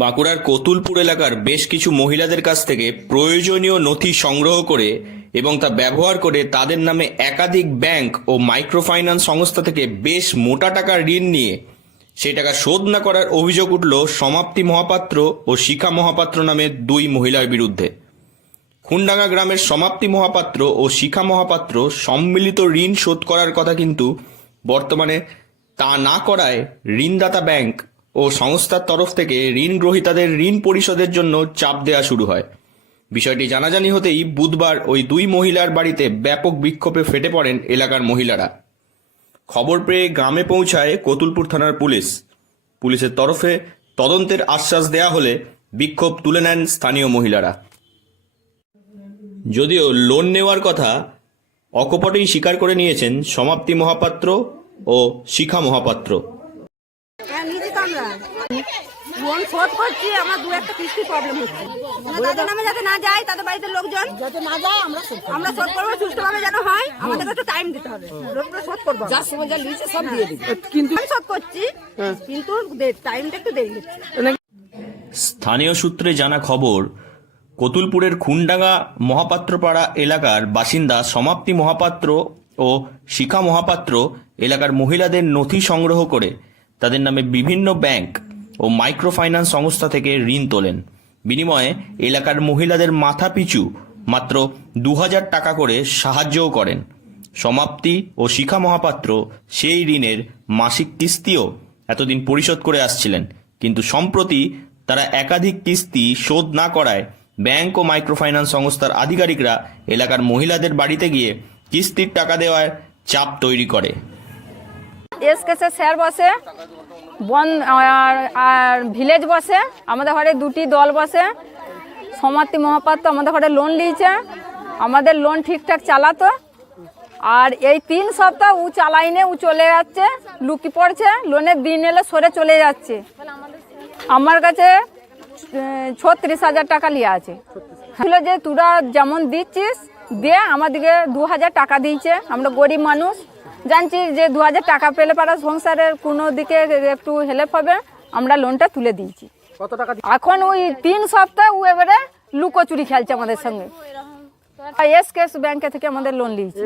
বাঁকুড়ার কতুলপুর এলাকার বেশ কিছু মহিলাদের কাছ থেকে প্রয়োজনীয় নথি সংগ্রহ করে এবং তা ব্যবহার করে তাদের নামে একাধিক ব্যাংক ও মাইক্রোফাইন্যান্স সংস্থা থেকে বেশ মোটা টাকার ঋণ নিয়ে সেই টাকা শোধ না করার অভিযোগ উঠল সমাপ্তি মহাপাত্র ও শিখা মহাপাত্র নামে দুই মহিলার বিরুদ্ধে। খুনডাঙ্গা গ্রামের সমাপ্তি মহাপাত্র ও শিখা মহাপাত্র সম্মিলিত ঋণ শোধ করার কথা, কিন্তু বর্তমানে তা না করায় ঋণদাতা ব্যাংক ও সংস্থার তরফ থেকে ঋণ গ্রহীতাদের ঋণ পরিশোধের জন্য চাপ দেওয়া শুরু হয়। বিষয়টি জানাজানি হতেই বুধবার ওই দুই মহিলার বাড়িতে ব্যাপক বিক্ষোভে ফেটে পড়েন এলাকার মহিলারা। খবর পেয়ে গ্রামে পৌঁছায় কতুলপুর থানার পুলিশ। পুলিশের তরফে তদন্তের আশ্বাস দেয়া হলে বিক্ষোভ তুলে নেন স্থানীয় মহিলারা। যদিও লোন নেওয়ার কথা অকপটেই স্বীকার করে নিয়েছেন সমাপ্তি মহাপাত্র ও শিখা মহাপাত্র। লোন শোধ করছি, আমার দু একটা কিস্তি প্রবলেম হচ্ছে, তাদের নামে যাতে না যায়, তাদের বাড়িতে লোকজন যাতে না যায়, আমরা শোধ করবো সুষ্ঠুভাবে যেন হয়। আমাদের একটু টাইম দিতে হবে, লোনগুলো শোধ করবো, যা সময় যা লিখে সব দিয়ে দিই, কিন্তু আমি শোধ করছি, কিন্তু টাইমটা একটু দেরি হচ্ছে। স্থানীয় সূত্রে জানা খবর, কতুলপুরের খুনডাঙ্গা মহাপাত্রপাড়া এলাকার বাসিন্দা সমাপ্তি মহাপাত্র ও শিখা মহাপাত্র এলাকার মহিলাদের নথি সংগ্রহ করে তাদের নামে বিভিন্ন ব্যাংক ও মাইক্রোফাইন্যান্স সংস্থা থেকে ঋণ তোলেন। বিনিময়ে এলাকার মহিলাদের মাথা পিছু মাত্র ২০০০ টাকা করে সাহায্যও করেন। সমাপ্তি ও শিখা মহাপাত্র সেই ঋণের মাসিক কিস্তিও এতদিন পরিশোধ করে আসছিলেন, কিন্তু সম্প্রতি তারা একাধিক কিস্তি শোধ না করায় ব্যাংক ও মাইক্রোফাইন্যান্স সংস্থার আধিকারিকরা এলাকার মহিলাদের বাড়িতে গিয়ে কিস্তির টাকা দেওয়ার চাপ তৈরি করে। এসকেসে স্যার বসে, আর ভিলেজ বসে, আমাদের ঘরে দুটি দল বসে। সমাপ্তি মহাপাত্র আমাদের ঘরে লোন নিয়েছে, আমাদের লোন ঠিকঠাক চালাতো, আর এই ৩ সপ্তাহ ও চালাইনে ও চলে যাচ্ছে, লুকি পড়ছে, লোনের দিন এলে সরে চলে যাচ্ছে। আমার কাছে ৩৬,০০০ টাকা নিয়ে আছে, যে তোরা যেমন দিচ্ছিস দিয়ে আমাদেরকে ২০০০ টাকা দিয়েছে। আমরা গরিব মানুষ, জানছি যে ২০০০ টাকা পেলে পারা সংসারের কোনো দিকে একটু হেল্প হবে, আমরা লোনটা তুলে দিয়েছি। এখন ওই ৩ সপ্তাহ ও এবারে লুকোচুরি খেলছে আমাদের সঙ্গে। এসকেএস ব্যাংকে থেকে আমাদের লোন নিয়েছে।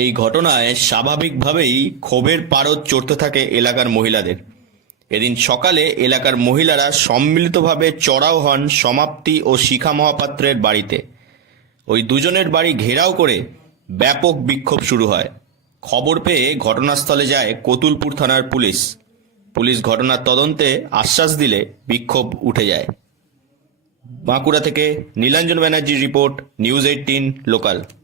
এই ঘটনায় স্বাভাবিকভাবেই ক্ষোভের পারদ চড়তে থাকে এলাকার মহিলাদের। এদিন সকালে এলাকার মহিলারা সম্মিলিতভাবে চড়াও হন সমাপ্তি ও শিখা মহাপাত্রের বাড়িতে। ওই দুজনের বাড়ি ঘেরাও করে ব্যাপক বিক্ষোভ শুরু হয়। খবর পেয়ে ঘটনাস্থলে যায় কতুলপুর থানার পুলিশ। পুলিশ ঘটনার তদন্তে আশ্বাস দিলে বিক্ষোভ উঠে যায়। বাঁকুড়া থেকে নীলাঞ্জন ব্যানার্জির রিপোর্ট, নিউজ 18 লোকাল।